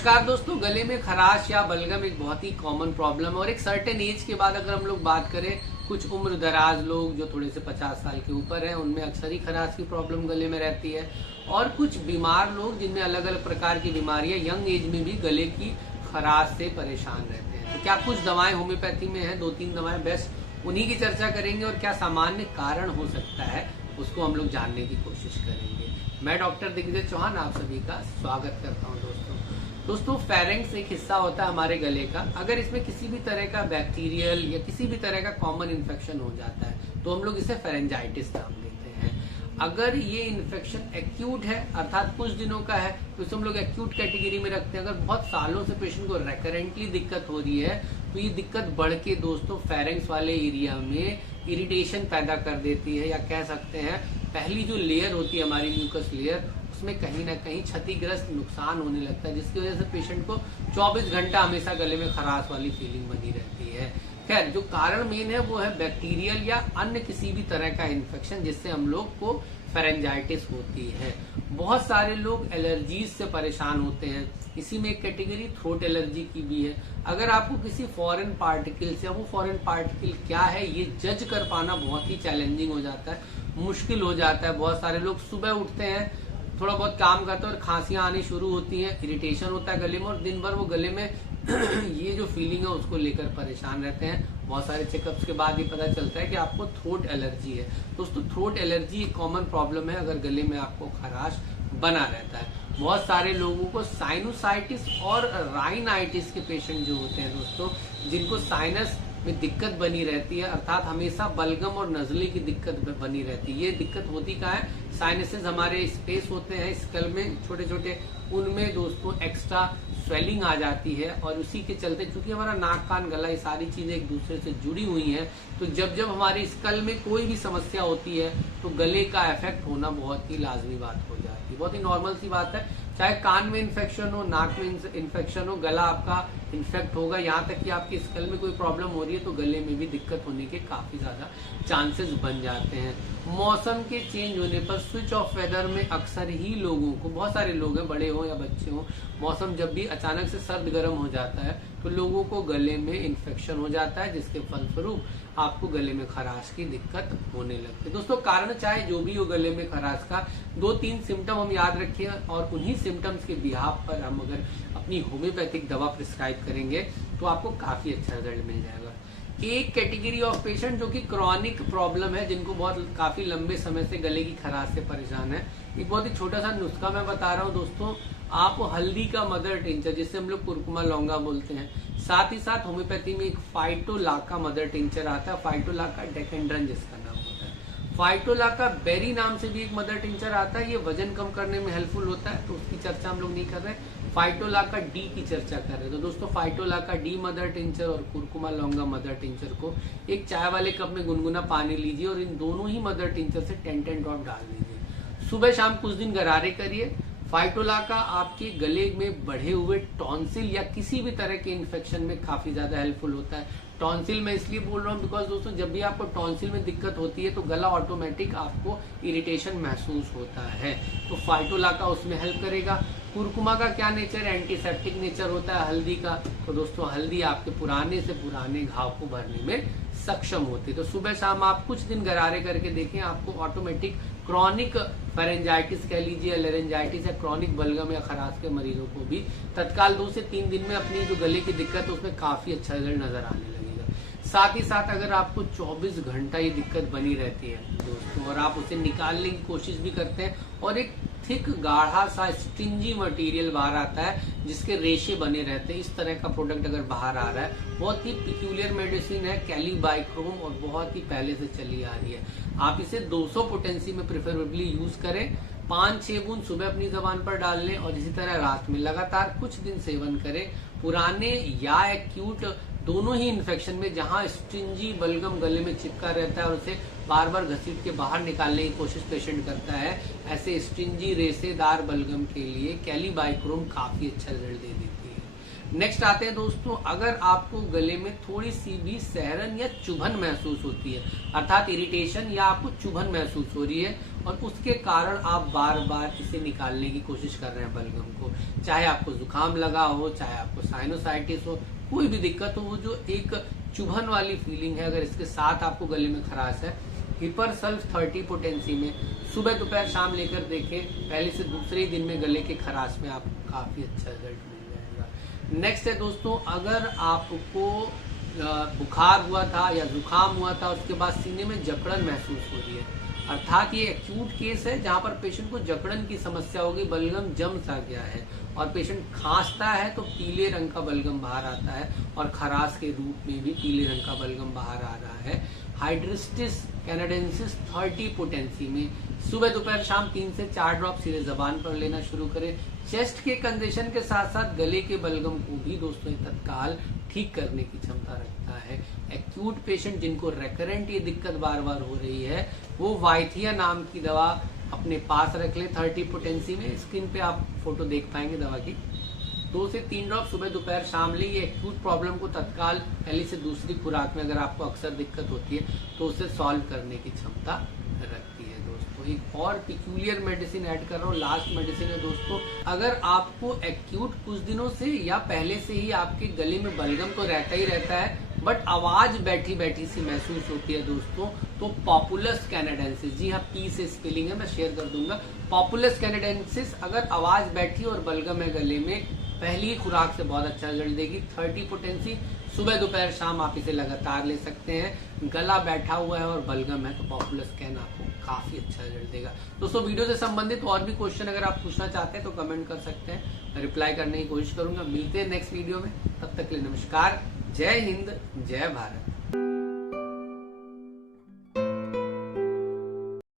नमस्कार दोस्तों, गले में खराश या बलगम एक बहुत ही कॉमन प्रॉब्लम है और एक सर्टेन एज के बाद अगर हम लोग बात करें, कुछ उम्र दराज लोग जो थोड़े से 50 साल के ऊपर हैं उनमें अक्सर ही खराश की प्रॉब्लम गले में रहती है। और कुछ बीमार लोग जिनमें अलग अलग प्रकार की बीमारियां यंग एज में भी गले की खराश से परेशान रहते हैं। तो क्या कुछ दवाएं होम्योपैथी में हैं, 2-3 दवाएं बेस्ट, उन्हीं की चर्चा करेंगे और क्या सामान्य कारण हो सकता है उसको हम लोग जानने की कोशिश करेंगे। मैं डॉक्टर दिग्विजय चौहान आप सभी का स्वागत करता हूँ। दोस्तों फेरेंक्स एक हिस्सा होता है हमारे गले का। अगर इसमें किसी भी तरह का बैक्टीरियल या किसी भी तरह का कॉमन इन्फेक्शन हो जाता है तो हम लोग इसे फेरेंजाइटिस नाम देते हैं। अगर ये इन्फेक्शन एक्यूट है अर्थात कुछ दिनों का है तो इसे हम लोग एक्यूट कैटेगरी में रखते हैं। अगर बहुत सालों से पेशेंट को रेकरेंटली दिक्कत हो रही है तो ये दिक्कत बढ़ के दोस्तों फेरेंक्स वाले एरिया में इरिटेशन पैदा कर देती है, या कह सकते हैं पहली जो लेयर होती है हमारी म्यूकस लेयर उसमें कहीं ना कहीं क्षतिग्रस्त नुकसान होने लगता है, जिसकी वजह से पेशेंट को 24 घंटा हमेशा गले में खराश वाली फीलिंग बनी रहती है। खैर जो कारण मेन है वो है बैक्टीरियल या अन्य किसी भी तरह का इन्फेक्शन जिससे हम लोग को फेरेंजाइटिस होती है। बहुत सारे लोग एलर्जीज से परेशान होते हैं, इसी में एक कैटेगरी थ्रोट एलर्जी की भी है। अगर आपको किसी फॉरेन पार्टिकल से, वो फॉरेन पार्टिकल क्या है ये जज कर पाना बहुत ही चैलेंजिंग हो जाता है, मुश्किल हो जाता है। बहुत सारे लोग सुबह उठते हैं, थोड़ा बहुत काम करते हैं और खांसियां आनी शुरू होती हैं, इरिटेशन होता है गले में और दिन भर वो गले में ये जो फीलिंग है उसको लेकर परेशान रहते हैं। बहुत सारे चेकअप्स के बाद ये पता चलता है कि आपको थ्रोट एलर्जी है। दोस्तों थ्रोट एलर्जी एक कॉमन प्रॉब्लम है अगर गले में आपको खराश बना रहता है। बहुत सारे लोगों को साइनोसाइटिस और राइनाइटिस के पेशेंट जो होते हैं दोस्तों, जिनको साइनस में दिक्कत बनी रहती है अर्थात हमेशा बलगम और नजले की दिक्कत बनी रहती है। ये दिक्कत होती कहाँ है, साइनसेस हमारे स्पेस होते हैं स्कल में छोटे छोटे, उनमें दोस्तों एक्स्ट्रा स्वेलिंग आ जाती है और उसी के चलते क्योंकि हमारा नाक कान गला ये सारी चीजें एक दूसरे से जुड़ी हुई हैं, तो जब जब हमारे स्कल में कोई भी समस्या होती है तो गले का इफेक्ट होना बहुत ही लाजमी बात हो जाती है। बहुत ही नॉर्मल सी बात है, चाहे कान में इन्फेक्शन हो, नाक में इन्फेक्शन हो, गला आपका इन्फेक्ट होगा। यहाँ तक कि आपके स्कल में कोई प्रॉब्लम हो रही है तो गले में भी दिक्कत होने के काफी ज्यादा चांसेस बन जाते हैं। मौसम के चेंज होने पर स्विच ऑफ वेदर में अक्सर ही लोगों को, बहुत सारे लोग हैं बड़े हो या बच्चे हो, मौसम जब भी अचानक से सर्द गर्म हो जाता है तो लोगों को गले में इन्फेक्शन हो जाता है, जिसके फलस्वरूप आपको गले में खराश की दिक्कत होने लगती है। दोस्तों कारण चाहे जो भी हो गले में खराश का, 2-3 सिम्टम हम याद रखिए और उन्हीं सिम्टम्स के बिहाफ पर हम अगर अपनी होम्योपैथिक दवा प्रिस्क्राइब करेंगे तो आपको काफी अच्छा रिजल्ट मिल जाएगा। एक कैटेगरी ऑफ पेशेंट जो कि क्रॉनिक प्रॉब्लम है, जिनको बहुत काफी लंबे समय से गले की खराश से परेशान है। एक बहुत ही छोटा सा नुस्खा मैं बता रहा हूँ दोस्तों, आप हल्दी का मदर टिंचर जिसे हम लोग कुरकुमा लौंगा बोलते हैं, साथ ही साथ होम्योपैथी में एक फाइटोलाका मदर टिंचर आता है, फाइटोलाका डेकेंड्रन जिसका नाम होता है। फाइटोलाका बेरी नाम से भी एक मदर टिंचर आता है, ये वजन कम करने में हेल्पफुल होता है, तो उसकी चर्चा हम लोग नहीं कर रहे, फाइटोलाका डी की चर्चा कर रहे हैं। तो दोस्तों फाइटोलाका डी मदर टिंचर और कुरकुमा लौंगा मदर टिंचर को एक चाय वाले कप में गुनगुना पानी लीजिए और इन दोनों ही मदर टिंचर से 10-10 ड्रॉप डाल दीजिए। सुबह शाम कुछ दिन गरारे करिए। फाइटोलाका आपके गले में बढ़े हुए टॉन्सिल या किसी भी तरह के इन्फेक्शन में काफी ज्यादा हेल्पफुल होता है। टॉन्सिल मैं इसलिए बोल रहा हूँ बिकॉज दोस्तों जब भी आपको टॉन्सिल में दिक्कत होती है तो गला ऑटोमेटिक आपको इरिटेशन महसूस होता है, तो फाइटोलाका उसमें हेल्प करेगा। कुरकुमा का क्या नेचर है, एंटीसेप्टिक नेचर होता है हल्दी का, तो दोस्तों हल्दी आपके पुराने से पुराने घाव को भरने में सक्षम होती है। तो सुबह शाम आप कुछ दिन गरारे करके देखें, आपको ऑटोमेटिक क्रॉनिक फेरेंजाइटिस कह लीजिए, लेरेंजाइटिस या क्रॉनिक बलगम या खराश के मरीजों को भी तत्काल 2 से 3 दिन में अपनी जो गले की दिक्कत है उसमें काफी अच्छा रिजल्ट नजर आने लगेगा। साथ ही साथ अगर आपको 24 घंटा ये दिक्कत बनी रहती है दोस्तों और आप उसे निकालने की कोशिश भी करते हैं और एक थिक गाढ़ा सा स्टिंजी मटेरियल बाहर आता है जिसके रेशे बने रहते हैं, इस तरह का प्रोडक्ट अगर बाहर आ रहा है, बहुत ही पिक्यूलियर मेडिसिन है, कैलीबाइक्रोम, और बहुत ही पहले से चली आ रही है। आप इसे 200 पोटेंसी में प्रेफरेबली यूज करें, 5-6 बूंद सुबह अपनी जबान पर डाल लें और इसी तरह रात में लगातार कुछ दिन सेवन करें। पुराने या एक्यूट दोनों ही इन्फेक्शन में जहां स्ट्रिंजी बलगम गले में चिपका रहता है और उसे बार बार घसीट के बाहर निकालने की कोशिश पेशेंट करता है, ऐसे स्ट्रिंजी रेसेदार बलगम के लिए कैलीबाइक्रोम काफी अच्छा रिजल्ट दे देती है। नेक्स्ट आते हैं दोस्तों, अगर आपको गले में थोड़ी सी भी सहरन या चुभन महसूस होती है अर्थात इरिटेशन या आपको चुभन महसूस हो रही है और उसके कारण आप बार बार इसे निकालने की कोशिश कर रहे हैं बलगम को। चाहे आपको जुकाम लगा हो, चाहे आपको साइनोसाइटिस हो, कोई भी दिक्कत हो, वो जो एक चुभन वाली फीलिंग है, अगर इसके साथ आपको गले में खराश है, हिपर सल्फ 30 पोटेंसी में सुबह दोपहर शाम लेकर देखें, पहले से दूसरे ही दिन में गले के खराश में आपको काफी अच्छा रिजल्ट मिल जाएगा। नेक्स्ट है दोस्तों, अगर आपको बुखार हुआ था या जुकाम हुआ था, उसके बाद सीने में जकड़न महसूस हो रही है, अर्थात ये एक्यूट केस है जहां पर पेशेंट को जकड़न की समस्या होगी, बलगम जम सा गया है और पेशेंट खांसता है तो पीले रंग का बलगम बाहर आता है और खराश के रूप में भी पीले रंग का बलगम बाहर आ रहा है। हाइड्रिस्टिस कैनाडेंसिस 30 पोटेंसी में सुबह दोपहर शाम 3 से 4 ड्रॉप सीधे जबान पर लेना शुरू करें। चेस्ट के कंजेशन के साथ साथ गले के बलगम को भी दोस्तों तत्काल ठीक करने की क्षमता रखता है। एक्यूट पेशेंट जिनको रेकरेंट ये दिक्कत बार बार हो रही है, वो वाइथिया नाम की दवा अपने पास रख लें 30 पोटेंसी में। स्क्रीन पे आप फोटो देख पाएंगे दवा की। 2 से 3 ड्रॉप सुबह दोपहर शाम लें। ये एक्यूट प्रॉब्लम को तत्काल पहली से दूसरी खुराक में अगर आपको अक्सर दिक्कत होती है तो उसे सॉल्व करने की क्षमता रखती है दोस्तों। एक और पिक्यूलियर मेडिसिन ऐड कर रहा हूँ, लास्ट मेडिसिन है दोस्तों। अगर आपको एक्यूट कुछ दिनों से या पहले से ही आपके गले में बलगम तो रहता ही रहता है, बट आवाज बैठी बैठी सी महसूस होती है दोस्तों, तो पॉपुलस कैनाडेंसिस, जी हाँ पी से स्पेलिंग है, मैं शेयर कर दूंगा, पॉपुलस कैनाडेंसिस अगर आवाज बैठी और बलगम है गले में, पहली खुराक से बहुत अच्छा रिजल्ट देगी। 30 पोटेंसी सुबह दोपहर शाम आप इसे लगातार ले सकते हैं। गला बैठा हुआ है और बलगम है तो पॉपुलस कैन आपको काफी अच्छा रिजल्ट देगा। दोस्तों वीडियो से संबंधित और भी क्वेश्चन अगर आप पूछना चाहते हैं तो कमेंट कर सकते हैं, मैं रिप्लाई करने की कोशिश करूंगा। मिलते हैं नेक्स्ट वीडियो में, तब तक के लिए नमस्कार, जय हिंद, जय भारत।